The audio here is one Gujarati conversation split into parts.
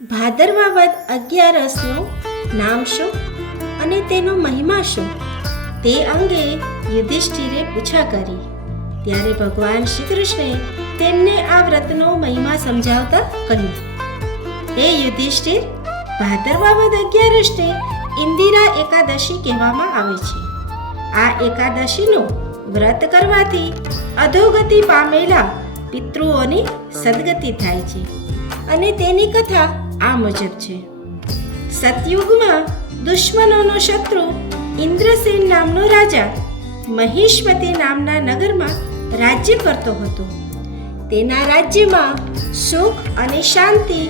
ભાદરવા વદ અગિયારસનું નામ શું અને તેનો મહિમા શું? તે અંગે યુધિષ્ઠિરે પૂછા કરી. ત્યારે ભગવાન શ્રી કૃષ્ણે તેમને આ વ્રતનો મહિમા સમજાવતા કહ્યું, હે યુધિષ્ઠિર, ભાદરવા વદ અગિયારસને ઇન્દિરા એકાદશી કહેવામાં આવે છે. આ એકાદશીનું વ્રત કરવાથી અધોગતિ પામેલા પિતૃઓની સદગતિ થાય છે. અને તેની કથા આ મુજબ છે. સતયુગમાં દુશ્મનોનો શત્રુ ઇન્દ્રસેન નામનો રાજા મહિષ્મતી નામના નગરમાં રાજ્ય કરતો હતો. તેના રાજ્યમાં સુખ અને શાંતિ,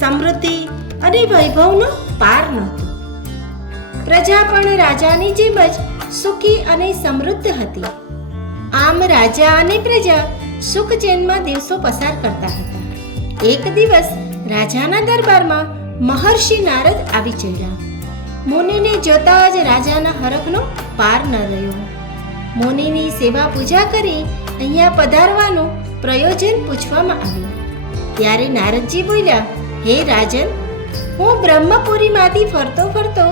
સમૃદ્ધિ અને વૈભવનો પાર નહોતો. પ્રજા પણ રાજાની જેમ જ સુખી અને સમૃદ્ધ હતી. આમ રાજા અને પ્રજા સુખ ચેનમાં દિવસો પસાર કરતા હતા. એક દિવસ રાજાના દરબારમાં મહર્ષિ નારદ આવી ચડ્યા. મુનિને જોતા જ રાજાના હરખનો પાર ન રહ્યો. મુનિની સેવા પૂજા કરી અહીંયા પધારવાનું પ્રયોજન પૂછવામાં આવ્યું. ત્યારે નારદજી બોલ્યા, હે રાજન, હું બ્રહ્મપુરીમાંથી ફરતો ફરતો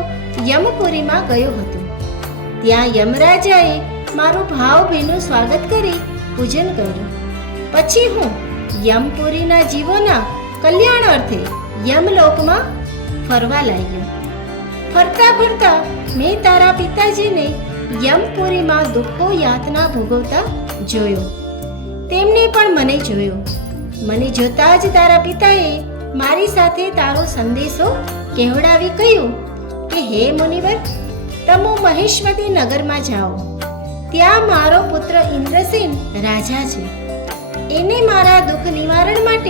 યમપુરીમાં ગયો હતો. ત્યાં યમરાજાએ મારું ભાવભીનું સ્વાગત કરી પૂજન કર્યું. પછી હું યમપુરીના જીવોના કલ્યાણ અર્થે યમલોકમાં ફરવા લાગ્યો. ફરતા ફરતા મેં તારા પિતાજીને યમપુરીમાં દુઃખો યાતના ભોગવતા જોયો. તેમને પણ મને જોયો. મને જોતા જ તારા પિતાએ મારી સાથે તારો સંદેશો કહેવડાવી કહ્યું કે, હે મુનિવર, તમે મહેશ્વતી નગરમાં જાઓ. ત્યાં મારો પુત્ર ઇન્દ્રસેન રાજા છે. એને મારા દુઃખ નિવારણ માટે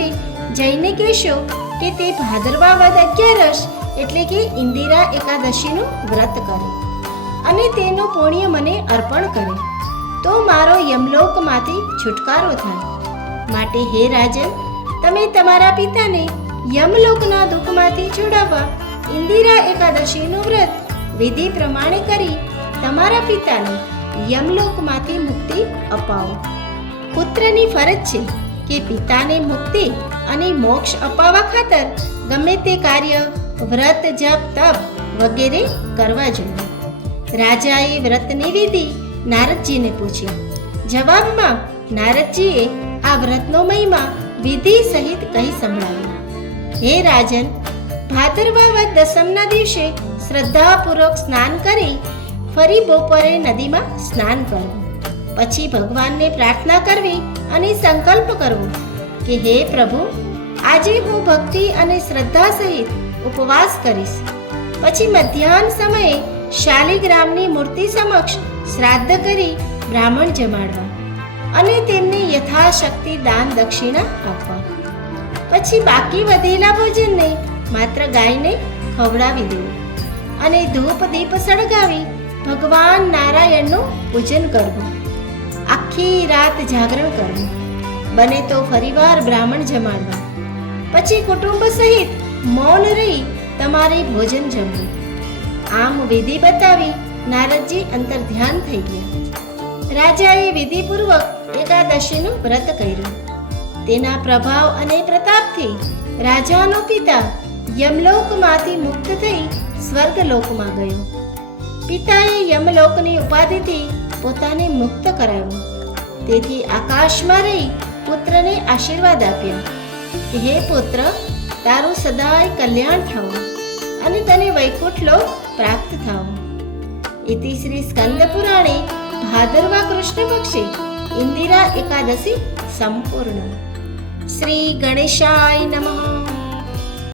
જઈને કહેશો કે તે ભાદરવા વદ અગિયારસ એટલે કે ઇન્દિરા એકાદશીનું વ્રત કરે અને તેનું પુણ્ય મને અર્પણ કરે. તો મારો યમલોકમાંથી છુટકારો થાય. માટે હે રાજન, તમે તમારા પિતાને યમલોકના દુઃખમાંથી છોડાવવા ઇન્દિરા એકાદશીનું વ્રત વિધિ પ્રમાણે કરી તમારા પિતાને યમલોકમાંથી મુક્તિ અપાવો. પુત્રની ફરજ છે કે પિતાને મુક્તિ અને મોક્ષ અપાવવા ખાતર ગમે તે કાર્ય, વ્રત, જપ, તપ વગેરે કરવા જોઈએ. રાજાએ વ્રતની વિધિ નારદજીને પૂછી. જવાબમાં, નારદજીએ આ વ્રતનો મહિમા વિધિ સહિત કહી સંભળાવ્યો. હે રાજન, ભાદરવા વદ દસમના દિવસે શ્રદ્ધાપૂર્વક સ્નાન કરી ફરી બપોરે નદીમાં સ્નાન કરવું પછી ભગવાનને પ્રાર્થના કરવી અને સંકલ્પ કરવો કે હે પ્રભુ, આજે હું ભક્તિ અને શ્રદ્ધા સહિત ઉપવાસ કરીશ. પછી મધ્યાહન સમયે શાલિગ્રામની મૂર્તિ સમક્ષ શ્રાદ્ધ કરી બ્રાહ્મણ જમાડવા અને તેમને યથાશક્તિ દાન દક્ષિણા આપવા. પછી બાકી વધેલા ભોજનને માત્ર ગાયને ખવડાવી દેવું અને ધૂપ દીપ સળગાવી ભગવાન નારાયણનું પૂજન કરવું. આખી રાત જાગરણ કરવું. બને તો ફરીવાર બ્રાહ્મણ જમાડવા. પછી કુટુંબ સહિત મૌન રહી તમારે ભોજન જમવું. આમ વિધિ બતાવી નારદજી અંતર ધ્યાન થઈ ગયા. રાજાએ વિધિપૂર્વક એકાદશીનું વ્રત કર્યું. તેના પ્રભાવ અને પ્રતાપથી રાજાનો પિતા યમલોકમાંથી મુક્ત થઈ સ્વર્ગલોકમાં ગયો. પિતાએ યમલોકની ઉપાધિથી પોતાને મુક્ત કરાવ્યો. તેથી આકાશમાં રહી પુત્રને આશીર્વાદ આપ્યા. કે હે પુત્ર, તારું સદાય કલ્યાણ થવું અને તને વૈકુંઠ લોક પ્રાપ્ત થાઓ ઇતિ શ્રી સ્કંદ પુરાણે ભાદરવા કૃષ્ણ પક્ષે ઇન્દિરા એકાદશી સંપૂર્ણ. શ્રી ગણેશાય નમઃ.